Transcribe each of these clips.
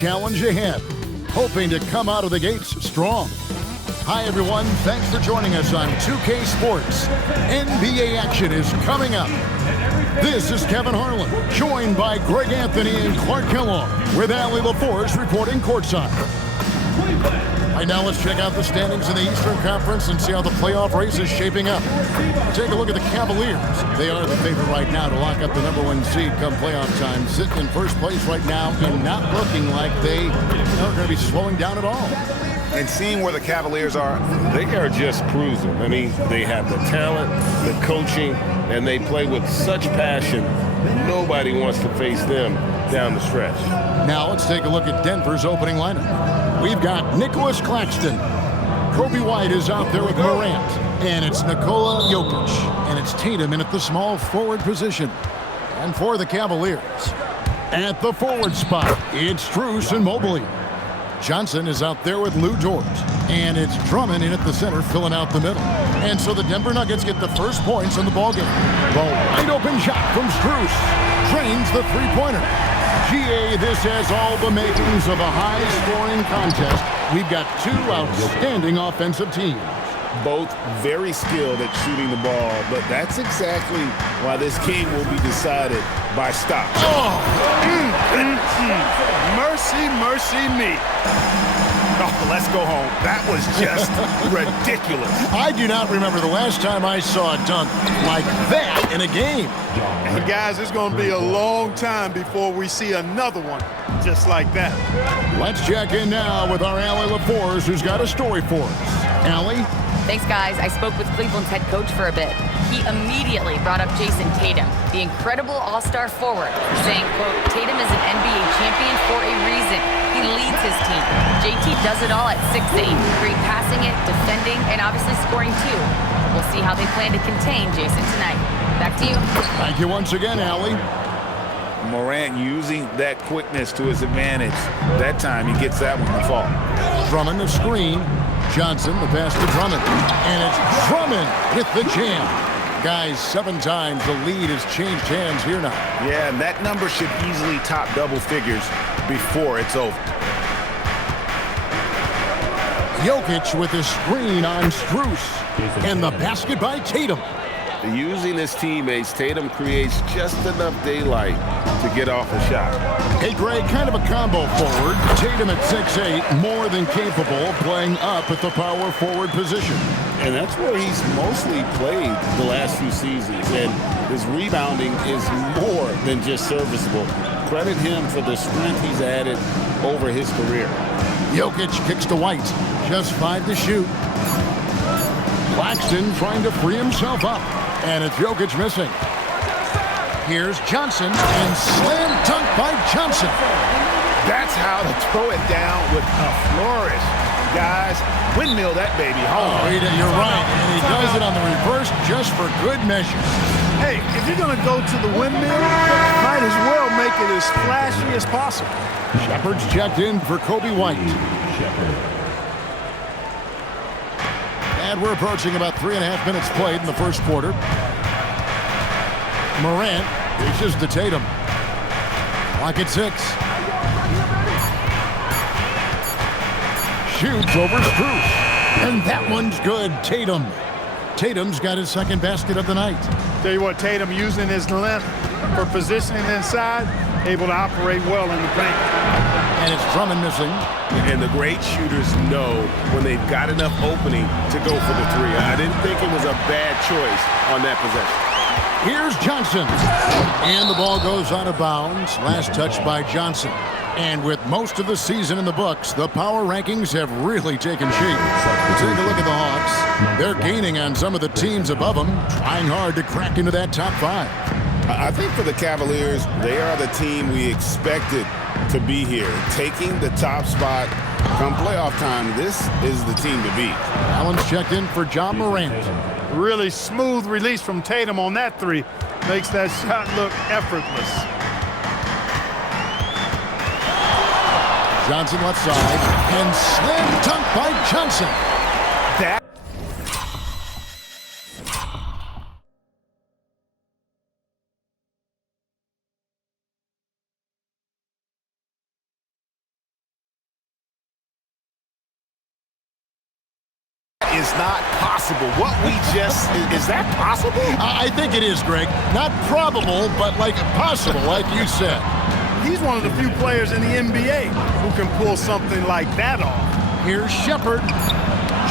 challenge ahead, hoping to come out of the gates strong. Hi everyone, thanks for joining us on 2K Sports. NBA action is coming up. This is Kevin Harlan, joined by Greg Anthony and Clark Kellogg, with Allie LaForce reporting courtside. Right now, let's check out the standings in the Eastern Conference and see how the playoff race is shaping up. Take a look at the Cavaliers. They are the favorite right now to lock up the #1 seed come playoff time. Sitting in first place right now and not looking like they are going to be slowing down at all. And seeing where the Cavaliers are, they are just cruising. I mean, they have the talent, the coaching, and they play with such passion. Nobody wants to face them down the stretch. Now let's take a look at Denver's opening lineup. We've got Nicholas Claxton. Kobe White is out there with Morant. And it's Nikola Jokic. And it's Tatum in at the small forward position. And for the Cavaliers, at the forward spot, it's Strus and Mobley. Johnson is out there with Lou Dort. And it's Drummond in at the center, filling out the middle. And so the Denver Nuggets get the first points in the ballgame. The wide open shot from Strus drains the three-pointer. GA, this has all the makings of a high-scoring contest. We've got two outstanding offensive teams. Both very skilled at shooting the ball, but that's exactly why this game will be decided by stops. Oh, mercy, mercy me. Oh, let's go home. That was just ridiculous. I do not remember the last time I saw a dunk like that in a game. And guys, it's going to be a long time before we see another one just like that. Let's check in now with our Allie LaForce, who's got a story for us. Allie? Thanks, guys. I spoke with Cleveland's head coach for a bit. He immediately brought up Jason Tatum, the incredible all-star forward, saying, quote, Tatum is an NBA champion for a reason. He leads his team. JT does it all at 6'8", great passing it, defending, and obviously scoring too. We'll see how they plan to contain Jason tonight. Back to you. Thank you once again, Allie. Morant using that quickness to his advantage. That time he gets that one to fall. Drummond the screen. Johnson the pass to Drummond. And it's Drummond with the jam. Guys, 7 times the lead has changed hands here now. Yeah, and that number should easily top double figures before it's over. Jokic with a screen on Strus. And the basket by Tatum. Using his teammates, Tatum creates just enough daylight to get off a shot. Hey, Greg, kind of a combo forward. Tatum at 6'8", more than capable of playing up at the power forward position. And that's where he's mostly played the last few seasons. And his rebounding is more than just serviceable. Credit him for the strength he's added over his career. Jokic kicks to White. Just 5 to shoot. Claxton trying to free himself up. And it's Jokic missing. Here's Johnson, and slam dunk by Johnson. That's how to throw it down with a flourish. Guys, windmill that baby home. Oh, you're right. And he does it on the reverse just for good measure. Hey, if you're going to go to the windmill, might as well make it as flashy as possible. Shepard's checked in for Kobe White. And we're approaching about 3.5 minutes played in the first quarter. Morant reaches to Tatum. Clock at 6. Shoots over Strus. And that one's good. Tatum's got his second basket of the night. Tell you what, Tatum using his length for positioning inside, able to operate well in the paint. And it's Drummond missing. And the great shooters know when they've got enough opening to go for the three. I didn't think it was a bad choice on that possession. Here's Johnson. And the ball goes out of bounds. Last touch by Johnson. And with most of the season in the books, the power rankings have really taken shape. Take a look at the Hawks. They're gaining on some of the teams above them, trying hard to crack into that top 5. I think for the Cavaliers, they are the team we expected to be here. Taking the top spot come playoff time, this is the team to beat. Allen's checked in for John Morant. Really smooth release from Tatum on that three. Makes that shot look effortless. Johnson left side. And slam dunk by Johnson. That Is not possible. What we just, is that possible? I think it is, Greg. Not probable, but like possible, like you said. He's one of the few players in the NBA who can pull something like that off. Here's Shepard.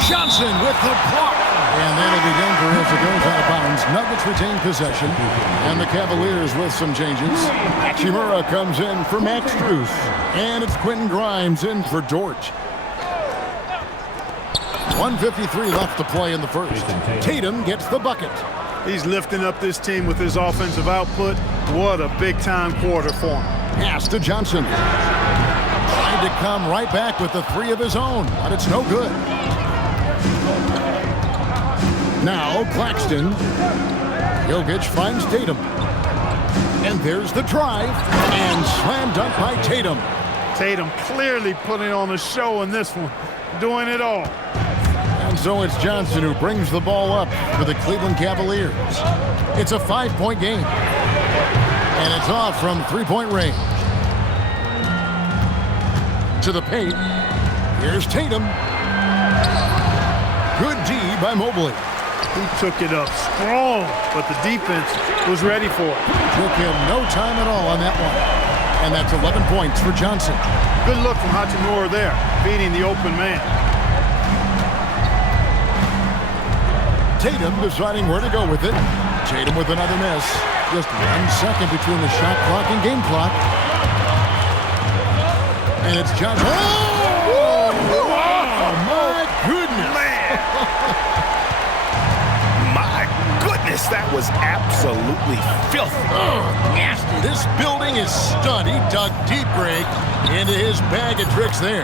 Johnson with the block. And that'll be Denver as it goes out of bounds. Nuggets retain possession. And the Cavaliers with some changes. Hachimura comes in for Max Strus. And it's Quentin Grimes in for Dort. 1:53 left to play in the first. Tatum gets the bucket. He's lifting up this team with his offensive output. What a big-time quarter for him. Pass to Johnson. Trying to come right back with the three of his own, but it's no good. Now Claxton. Jokic finds Tatum. And there's the drive. And slam dunk by Tatum. Tatum clearly putting on a show in this one. Doing it all. And so it's Johnson who brings the ball up for the Cleveland Cavaliers. It's a 5-point game. And it's off from three-point range. To the paint. Here's Tatum. Good D by Mobley. He took it up strong, but the defense was ready for it. Took him no time at all on that one. And that's 11 points for Johnson. Good look from Hachimura there, beating the open man. Tatum deciding where to go with it. Tatum with another miss. Just 1 second between the shot clock and game clock. And it's Johnson. Oh, my goodness. Man. My goodness, that was absolutely filthy. Nasty. This building is stud. He dug deep, Greg, into his bag of tricks there.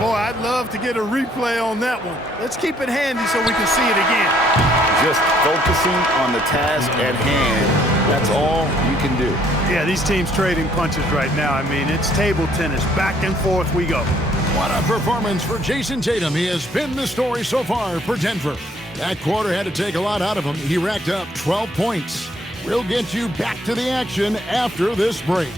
Boy, I'd love to get a replay on that one. Let's keep it handy so we can see it again. Just focusing on the task at hand. That's all you can do. Yeah, these teams trading punches right now. I mean, it's table tennis. Back and forth we go. What a performance for Jason Tatum. He has been the story so far for Denver. That quarter had to take a lot out of him. He racked up 12 points. We'll get you back to the action after this break.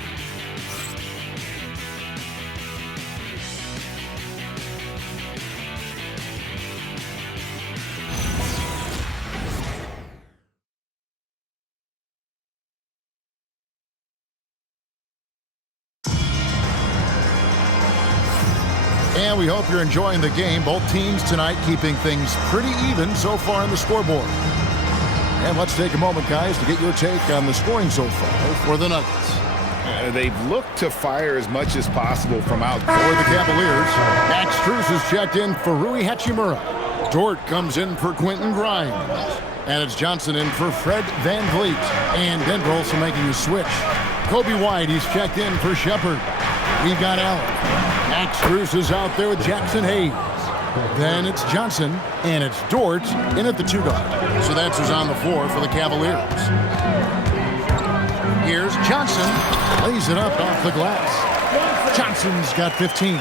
And we hope you're enjoying the game. Both teams tonight keeping things pretty even so far on the scoreboard. And let's take a moment, guys, to get your take on the scoring so far for the Nuggets. They've looked to fire as much as possible from out For the Cavaliers, Max Strus is checked in for Rui Hachimura. Dort comes in for Quentin Grimes. And it's Johnson in for Fred VanVleet. And Denver also making a switch. Kobe White, he's checked in for Shepard. We've got Allen. Max Strus is out there with Jackson Hayes. Then it's Johnson, and it's Dort in at the 2-guard. So that's who's on the floor for the Cavaliers. Here's Johnson. Lays it up off the glass. Johnson's got 15.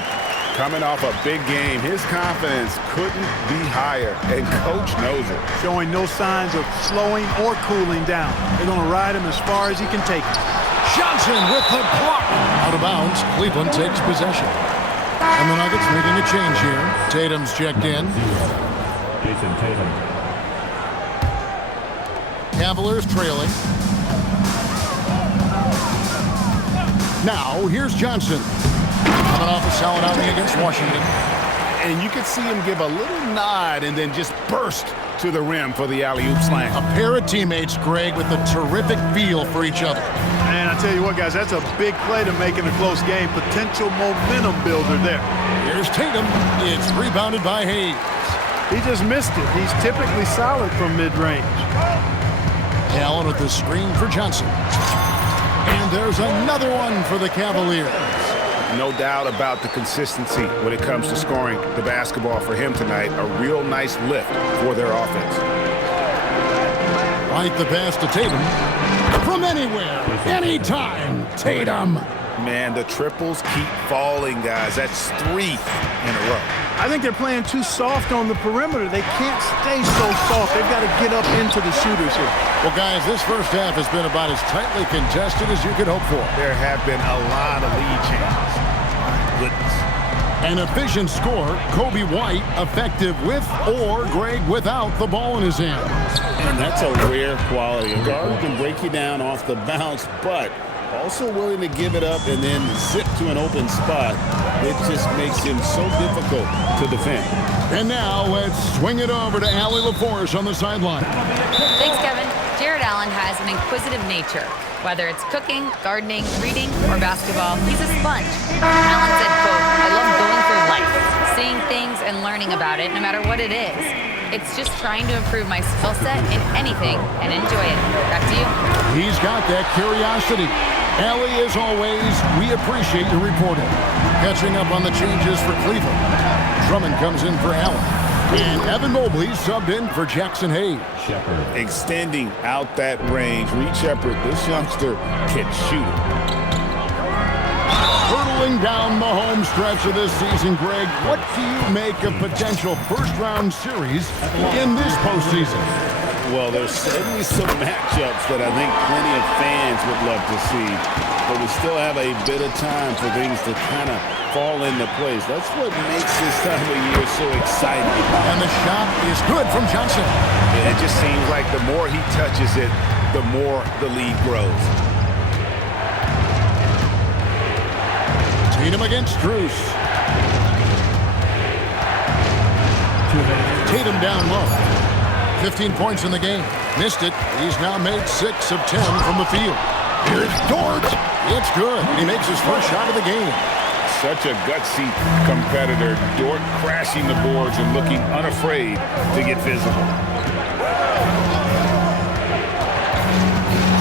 Coming off a big game, his confidence couldn't be higher, and Coach knows it. Showing no signs of slowing or cooling down. They're going to ride him as far as he can take it. Johnson with the block. Out of bounds, Cleveland takes possession. And the Nuggets making a change here. Tatum's checked in. Jason Tatum. Cavaliers trailing. Now, here's Johnson. Coming off a solid outing against Washington. And you could see him give a little nod and then just burst to the rim for the alley-oop slam. A pair of teammates, Greg, with a terrific feel for each other. And I tell you what, guys, that's a big play to make in a close game. Potential momentum builder there. Here's Tatum. It's rebounded by Hayes. He just missed it. He's typically solid from mid-range. Allen with the screen for Johnson. And there's another one for the Cavaliers. No doubt about the consistency when it comes to scoring the basketball for him tonight. A real nice lift for their offense. Right the pass to Tatum. From anywhere, anytime, Tatum. Man, the triples keep falling, guys. That's 3 in a row. I think they're playing too soft on the perimeter. They can't stay so soft. They've got to get up into the shooters here. Well, guys, this first half has been about as tightly contested as you could hope for. There have been a lot of lead changes. My goodness. An efficient scorer, Kobe White, effective with or Greg without the ball in his hand. And that's a rare quality. A guard who can break you down off the bounce, but also willing to give it up and then zip to an open spot. It just makes him so difficult to defend. And now let's swing it over to Allie LaForce on the sideline. Thanks, Kevin. Jared Allen has an inquisitive nature. Whether it's cooking, gardening, reading, or basketball, he's a sponge. Allen said, quote, "I love going through life, seeing things and learning about it, no matter what it is. It's just trying to improve my skill set in anything and enjoy it." Back to you. He's got that curiosity. Allie, as always, we appreciate your reporting. Catching up on the changes for Cleveland. Drummond comes in for Allen. And Evan Mobley subbed in for Jackson Hayes. Shepard. Extending out that range. Reed Shepard, this youngster can shoot it. Hurtling down the home stretch of this season, Greg, what do you make of potential first-round series in this postseason? Well, there's certainly some matchups that I think plenty of fans would love to see, but we still have a bit of time for things to kind of fall into place. That's what makes this time of year so exciting. And the shot is good from Johnson. And it just seems like the more he touches it, the more the lead grows. Tatum against Strus. Tatum down low. 15 points in the game. Missed it. He's now made 6 of 10 from the field. Here's Dort. It's good. He makes his first shot of the game. Such a gutsy competitor. Dort crashing the boards and looking unafraid to get physical.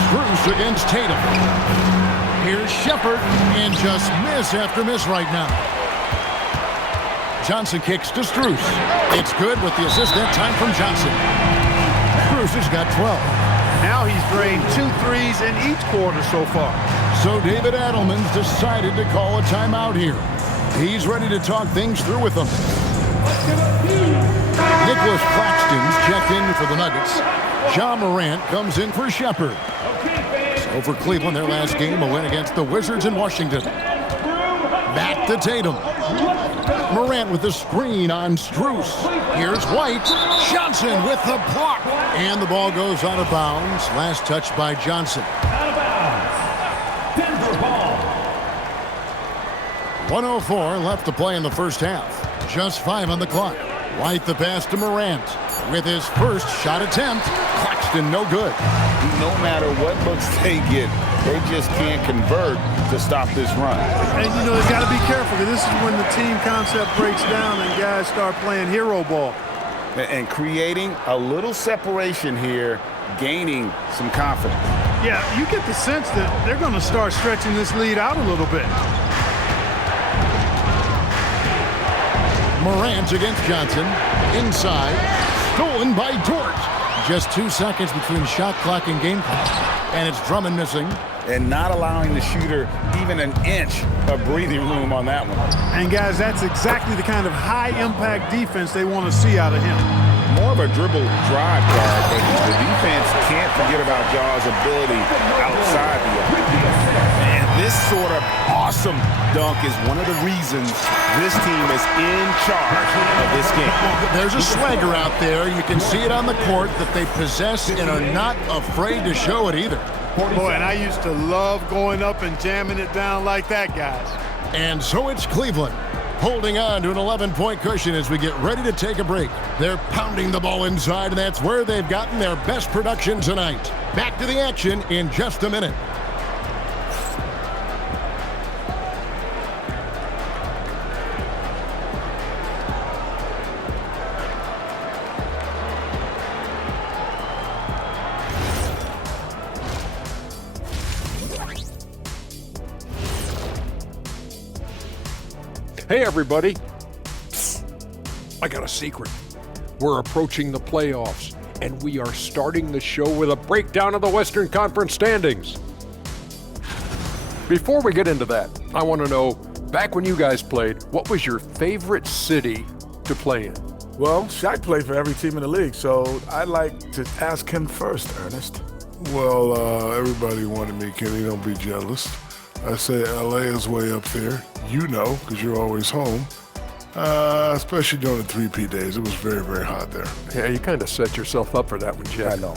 Strus against Tatum. Here's Shepard, and just miss after miss right now. Johnson kicks to Strus. It's good with the assist that time from Johnson. Strus has got 12. Now he's drained 2 threes in each quarter so far. So David Adelman's decided to call a timeout here. He's ready to talk things through with them. Nicholas Claxton's checked in for the Nuggets. Ja Morant comes in for Shepard. So for Cleveland, their last game, a win against the Wizards in Washington. Back to Tatum. Morant with the screen on Strus. Here's White. Johnson with the block. And the ball goes out of bounds. Last touch by Johnson. Out of bounds. Denver ball. 1:04 left to play in the first half. Just 5 on the clock. White the pass to Morant. With his first shot attempt, Claxton no good. No matter what looks they get, they just can't convert to stop this run. And, you know, they've got to be careful because this is when the team concept breaks down and guys start playing hero ball. And creating a little separation here, gaining some confidence. Yeah, you get the sense that they're going to start stretching this lead out a little bit. Morant against Johnson. Inside. Stolen by Dort. Just 2 seconds between shot clock and game clock. And it's Drummond missing. And not allowing the shooter even an inch of breathing room on that one. And, guys, that's exactly the kind of high-impact defense they want to see out of him. More of a dribble drive guard, but the defense can't forget about Ja's ability outside the arc. And this sort of awesome dunk is one of the reasons this team is in charge of this game. There's a swagger out there. You can see it on the court that they possess and are not afraid to show it either. Boy, and I used to love going up and jamming it down like that, guys. And so it's Cleveland holding on to an 11-point cushion as we get ready to take a break. They're pounding the ball inside, and that's where they've gotten their best production tonight. Back to the action in just a minute. Hey, everybody. I got a secret. We're approaching the playoffs, and we are starting the show with a breakdown of the Western Conference standings. Before we get into that, I want to know, back when you guys played, what was your favorite city to play in? Well, Shaq played for every team in the league, so I'd like to ask him first, Ernest. Well, everybody wanted me, Kenny. Don't be jealous. I say LA is way up there. You know, because you're always home. Especially during the 3P days. It was very, very hot there. Yeah, you kind of set yourself up for that one, Jeff. I know.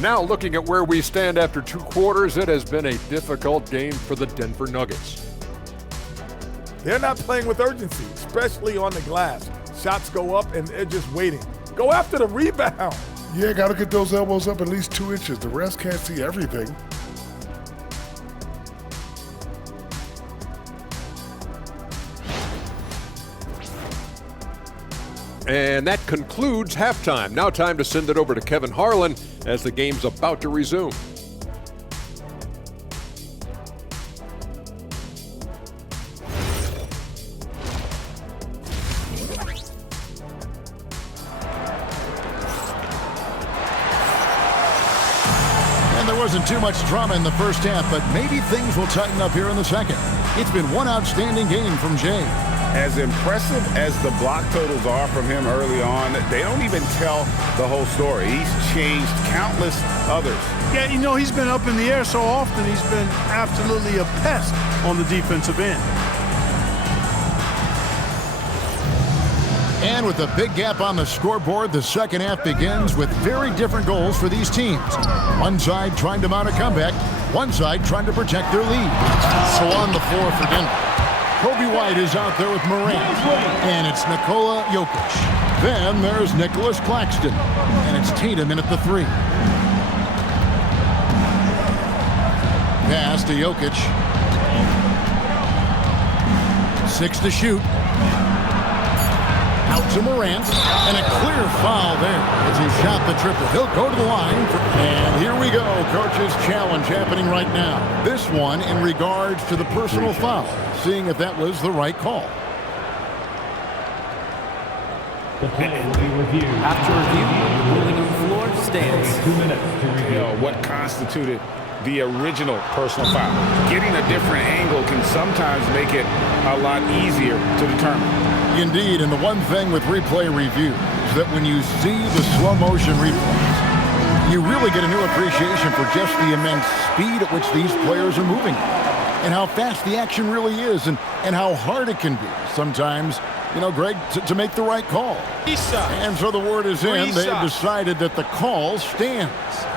Now looking at where we stand after 2 quarters, it has been a difficult game for the Denver Nuggets. They're not playing with urgency, especially on the glass. Shots go up and they're just waiting. Go after the rebound. Yeah, got to get those elbows up at least 2 inches. The rest can't see everything. And that concludes halftime. Now time to send it over to Kevin Harlan as the game's about to resume. And there wasn't too much drama in the first half, but maybe things will tighten up here in the second. It's been one outstanding game from Jay. As impressive as the block totals are from him early on, they don't even tell the whole story. He's changed countless others. Yeah, you know, he's been up in the air so often, he's been absolutely a pest on the defensive end. And with a big gap on the scoreboard, the second half begins with very different goals for these teams. One side trying to mount a comeback, one side trying to protect their lead. So on the floor for Denver, Kobe White is out there with Morant, and it's Nikola Jokic. Then there's Nicholas Claxton, and it's Tatum in at the 3. Pass to Jokic. 6 to shoot. Out to Morant, and a clear foul there as he shot the triple. He'll go to the line, and here we go. Coach's challenge happening right now. This one in regards to the personal foul, seeing if that was the right call. The play will be reviewed. After review, ruling on the floor stands. 2 minutes to review. You know, what constituted the original personal foul? Getting a different angle can sometimes make it a lot easier to determine. Indeed, and the one thing with replay review is that when you see the slow motion replays, you really get a new appreciation for just the immense speed at which these players are moving and how fast the action really is and how hard it can be sometimes, you know, Greg, to make the right call. And so the word is in. They have decided that the call stands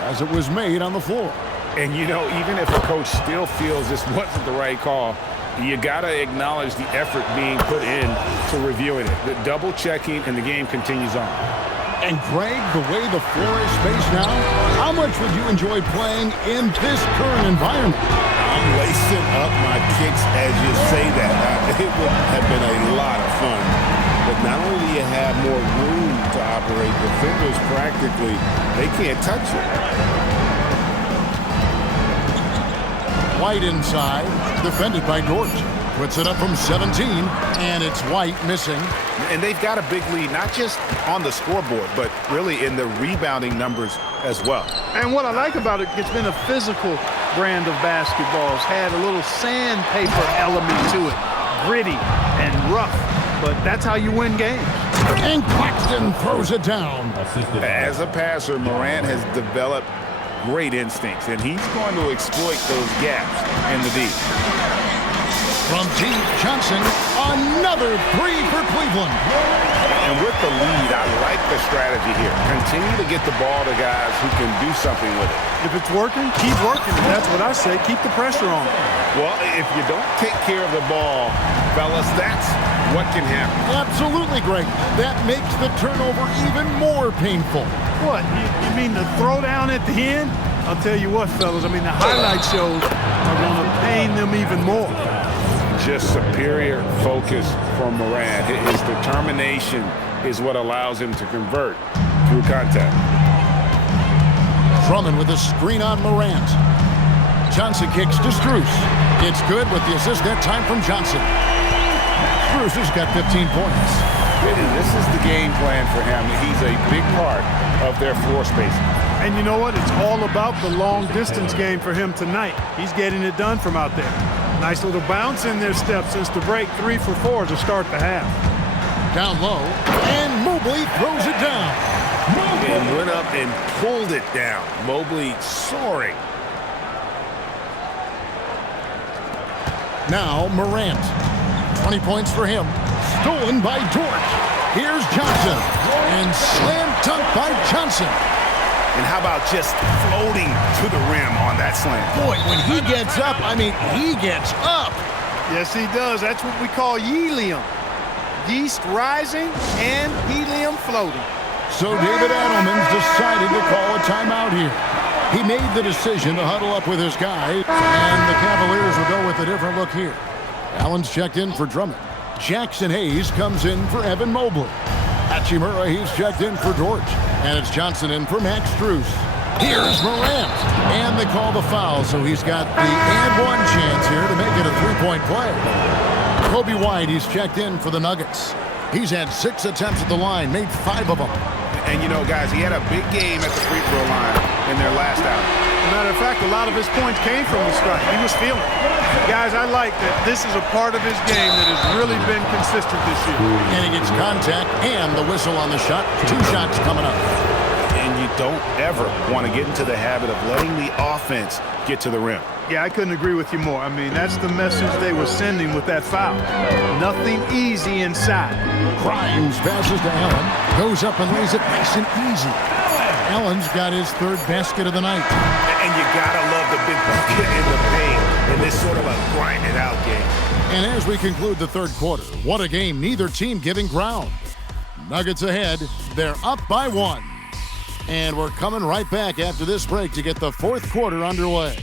as it was made on the floor. And, you know, even if a coach still feels this wasn't the right call, you got to acknowledge the effort being put in to reviewing it. The double checking, and the game continues on. And Greg, the way the floor is spaced now, how much would you enjoy playing in this current environment? I'm lacing up my kicks as you say that. It would have been a lot of fun. But not only do you have more room to operate, defenders practically, they can't touch it. White inside, defended by Dort. Puts it up from 17, and it's White missing. And they've got a big lead, not just on the scoreboard, but really in the rebounding numbers as well. And what I like about it, it's been a physical brand of basketball. It's had a little sandpaper element to it, gritty and rough, but that's how you win games. And Claxton throws it down. As a passer, Morant has developed great instincts, and he's going to exploit those gaps in the deep. From deep, Johnson, another 3 for Cleveland. And with the lead, I like the strategy here. Continue to get the ball to guys who can do something with it. If it's working, keep working. That's what I say. Keep the pressure on. Well, if you don't take care of the ball, fellas, that's what can happen. Absolutely, Greg. That makes the turnover even more painful. What, you mean the throwdown at the end? I'll tell you what, fellas, I mean, the highlight shows are going to pain them even more. Just superior focus from Morant. His determination is what allows him to convert through contact. Drummond with a screen on Morant. Johnson kicks to Strus. It's good with the assist that time from Johnson. Strus has got 15 points. This is the game plan for him. He's a big part of their floor spacing. And you know what? It's all about the long distance game for him tonight. He's getting it done from out there. Nice little bounce in their step since the break. 3 for 4 to start the half. Down low, and Mobley throws it down. And went up and pulled it down. Mobley soaring. Now Morant. 20 points for him. Stolen by George. Here's Johnson. And slam dunk by Johnson. And how about just floating to the rim on that slam? Boy, when he gets up, I mean, he gets up. Yes, he does. That's what we call helium. Yeast rising and helium floating. So David Adelman's decided to call a timeout here. He made the decision to huddle up with his guys, and the Cavaliers will go with a different look here. Allen's checked in for Drummond. Jackson Hayes comes in for Evan Mobley. Hachimura, he's checked in for George. And it's Johnson in for Max Strus. Here's Morant. And they call the foul, so he's got the and-one chance here to make it a three-point play. Kobe White, he's checked in for the Nuggets. He's had 6 attempts at the line, made 5 of them. And, you know, guys, he had a big game at the free throw line in their last outing. Matter of fact, a lot of his points came from the strike. He was feeling it. Guys, I like that this is a part of his game that has really been consistent this year. And he gets contact and the whistle on the shot. 2 shots coming up. And you don't ever want to get into the habit of letting the offense get to the rim. Yeah, I couldn't agree with you more. I mean, that's the message they were sending with that foul. Nothing easy inside. Grimes passes to Allen. Goes up and lays it nice and easy. Allen's got his 3rd basket of the night. And you gotta love the big bucket in the paint in this sort of a grinded out game. And as we conclude the 3rd quarter, what a game, neither team giving ground. Nuggets ahead, they're up by 1. And we're coming right back after this break to get the 4th quarter underway.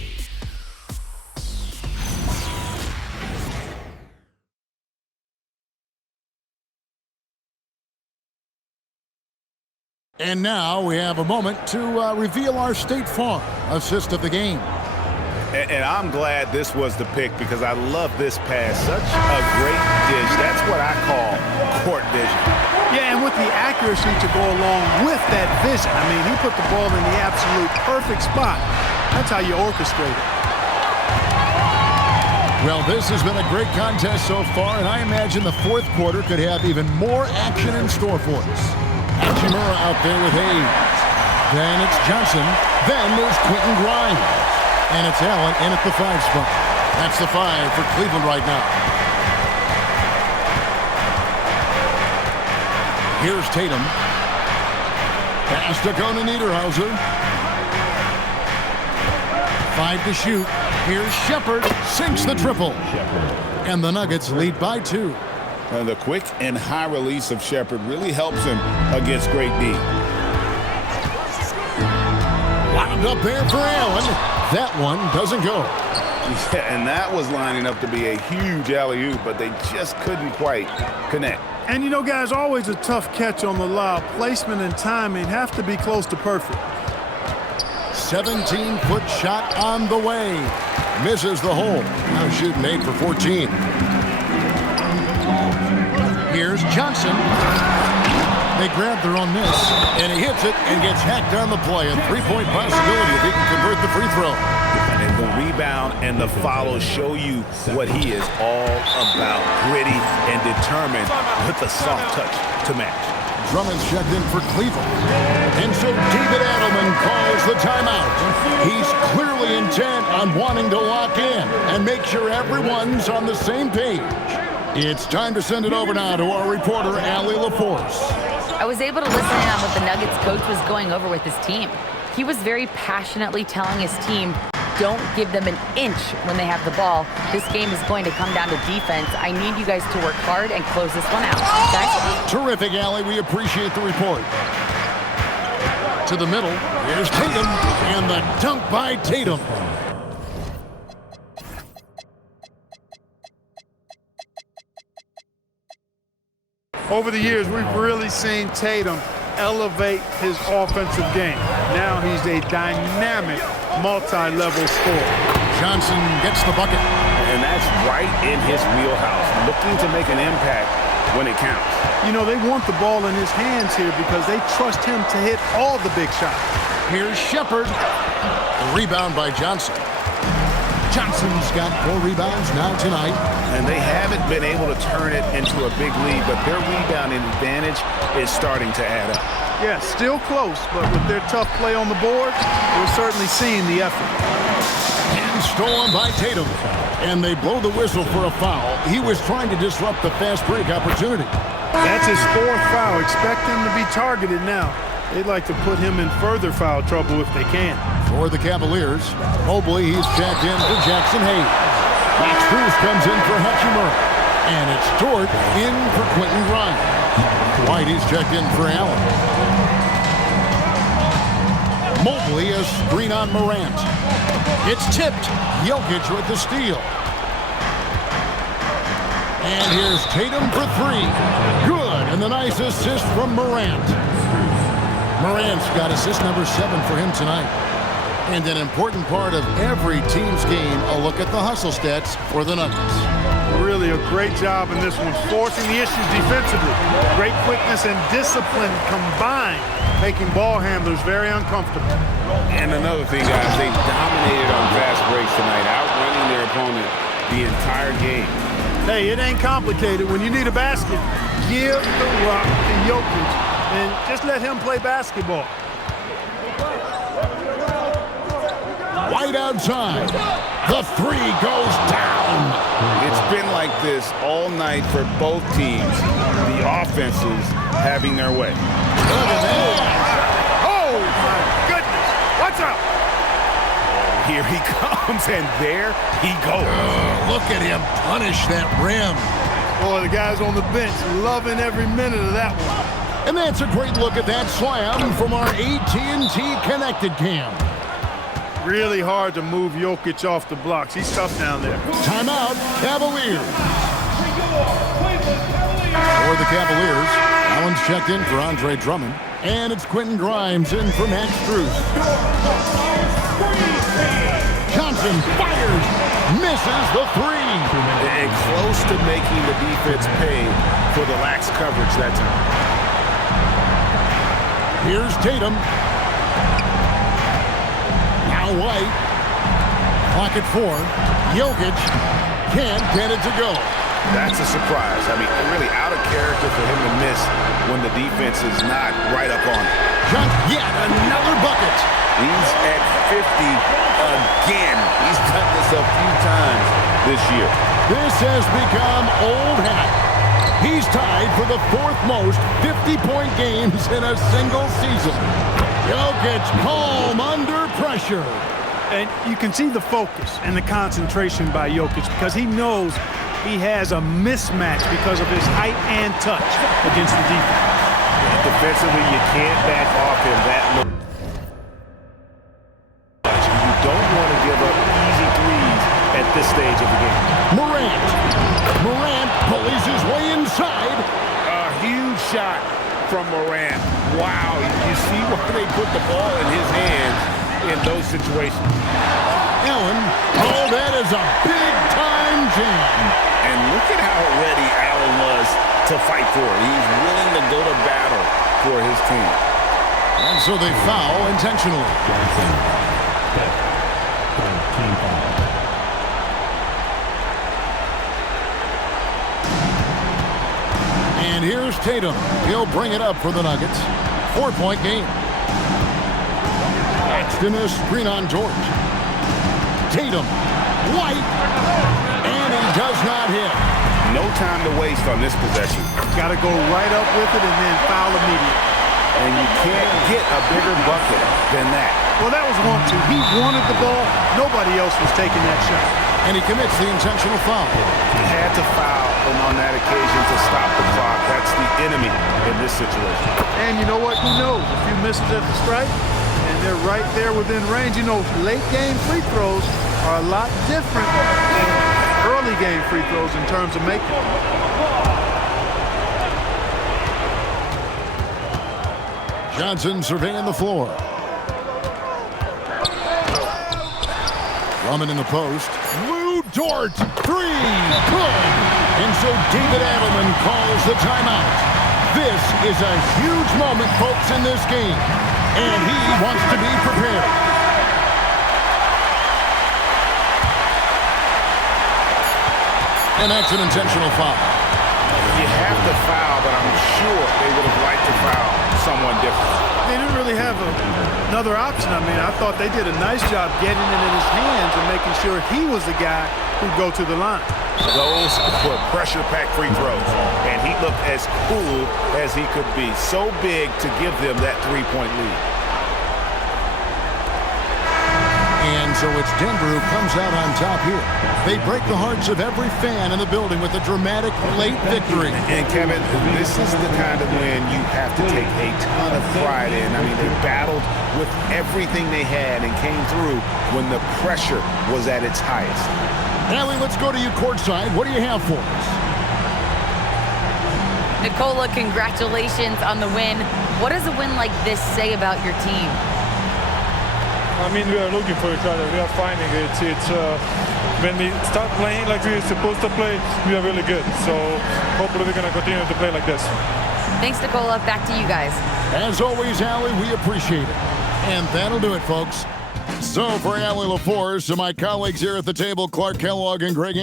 And now we have a moment to reveal our State Farm assist of the game. And I'm glad this was the pick because I love this pass. Such a great dish. That's what I call court vision. Yeah, and with the accuracy to go along with that vision. I mean, he put the ball in the absolute perfect spot. That's how you orchestrate it. Well, this has been a great contest so far, and I imagine the 4th quarter could have even more action in store for us. Hachimura out there with Hayes. Then it's Johnson. Then there's Quentin Grimes. And it's Allen in at the 5 spot. That's the 5 for Cleveland right now. Here's Tatum. Pass to Conan Niederhauser. 5 to shoot. Here's Shepard. Sinks the triple. And the Nuggets lead by 2. And the quick and high release of Shepard really helps him against great D. Lined up there for Allen. That one doesn't go. Yeah, and that was lining up to be a huge alley-oop, but they just couldn't quite connect. And, you know, guys, always a tough catch on the lob. Placement and timing have to be close to perfect. 17-foot shot on the way. Misses the hole. Now shooting 8 for 14. Here's Johnson. They grab their own miss, and he hits it and gets hacked on the play. A 3-point possibility if he can convert the free throw. And the rebound and the follow show you what he is all about. Gritty and determined with the soft touch to match. Drummond's checked in for Cleveland. And so David Adelman calls the timeout. He's clearly intent on wanting to lock in and make sure everyone's on the same page. It's time to send it over now to our reporter, Allie LaForce. I was able to listen in on what the Nuggets coach was going over with his team. He was very passionately telling his team, don't give them an inch when they have the ball. This game is going to come down to defense. I need you guys to work hard and close this one out. Okay? Terrific, Allie. We appreciate the report. To the middle. Here's Tatum. And the dunk by Tatum. Over the years, we've really seen Tatum elevate his offensive game. Now he's a dynamic, multi-level scorer. Johnson gets the bucket. And that's right in his wheelhouse, looking to make an impact when it counts. You know, they want the ball in his hands here because they trust him to hit all the big shots. Here's Shepard. The rebound by Johnson. Johnson's got 4 rebounds now tonight. And they haven't been able to turn it into a big lead, but their rebounding advantage is starting to add up. Yeah, still close, but with their tough play on the board, we're certainly seeing the effort. And stolen by Tatum. And they blow the whistle for a foul. He was trying to disrupt the fast break opportunity. That's his 4th foul. Expect him to be targeted now. They'd like to put him in further foul trouble if they can. For the Cavaliers, Mobley, he's checked in for Jackson Hayes. Max Strus comes in for Hachimura. And it's Dort in for Quentin Grimes. White, he's checked in for Allen. Mobley, a screen on Morant. It's tipped. Jokic with the steal. And here's Tatum for 3. Good, and the nice assist from Morant. Morant's got assist number 7 for him tonight. And an important part of every team's game, a look at the hustle stats for the Nuggets. Really a great job in this one, forcing the issues defensively. Great quickness and discipline combined, making ball handlers very uncomfortable. And another thing, guys, they dominated on fast breaks tonight, outrunning their opponent the entire game. Hey, it ain't complicated. When you need a basket, give the rock to Jokic and just let him play basketball. White outside. The 3 goes down. It's been like this all night for both teams. The offenses having their way. Oh, my goodness. What's up? Here he comes, and there he goes. Look at him punish that rim. Boy, the guys on the bench loving every minute of that one. And that's a great look at that slam from our AT&T Connected Cam. Really hard to move Jokic off the blocks. He's tough down there. Timeout, Cavaliers. For the Cavaliers, Allen's checked in for Andre Drummond. And it's Quentin Grimes in for Max Strus. Johnson fires, misses the 3. And close to making the defense pay for the lax coverage that time. Here's Tatum. Now White. Clock at 4. Jokic can't get it to go. That's a surprise. I mean, really out of character for him to miss when the defense is not right up on it. Yet another bucket. He's at 50 again. He's done this a few times this year. This has become old hat. He's tied for the 4th most 50-point games in a single season. Jokic calm under pressure. And you can see the focus and the concentration by Jokic because he knows he has a mismatch because of his height and touch against the defense. Defensively, you can't back off him that low. You don't want to give up easy threes at this stage of the game. Morant pulleys his way inside. A huge shot from Morant. Wow, you see why they put the ball in his hands in those situations. Allen, that is a big-time jam. And look at how ready Allen was to fight for it. He's willing to go to battle for his team. And so they foul intentionally. And here's Tatum. He'll bring it up for the Nuggets. 4-point game. Paxton a screen on George. Tatum. White. And he does not hit. No time to waste on this possession. Got to go right up with it and then foul immediately. And you can't get a bigger bucket than that. Well, that was 1-2. He wanted the ball. Nobody else was taking that shot. And he commits the intentional foul. He had to foul on that occasion to stop the clock. That's the enemy in this situation. And you know what? Who knows? A few misses at the stripe, and they're right there within range. You know, late game free throws are a lot different than early game free throws in terms of making them. Johnson surveying the floor. Drummond in the post. Lou Dort. 3. Good. And so David Adelman calls the timeout. This is a huge moment, folks, in this game. And he wants to be prepared. And that's an intentional foul. You have to foul, but I'm sure they would have liked to foul someone different. they didn't really have another option. I mean, I thought they did a nice job getting it in his hands and making sure he was the guy who'd go to the line. Those were pressure-packed free throws, and he looked as cool as he could be. So big to give them that three-point lead. And so it's Denver who comes out on top here. They break the hearts of every fan in the building with a dramatic late victory. And Kevin, this is the kind of win you have to take a ton of pride in. I mean, they battled with everything they had and came through when the pressure was at its highest. Allie, let's go to you courtside. What do you have for us? Nicola, congratulations on the win. What does a win like this say about your team? I mean, we are looking for each other. We are finding it. When we start playing like we're supposed to play, we are really good. So hopefully we're going to continue to play like this. Thanks, Nicola. Back to you guys. As always, Allie, we appreciate it. And that'll do it, folks. So for Allie LaForce and my colleagues here at the table, Clark Kellogg and Greg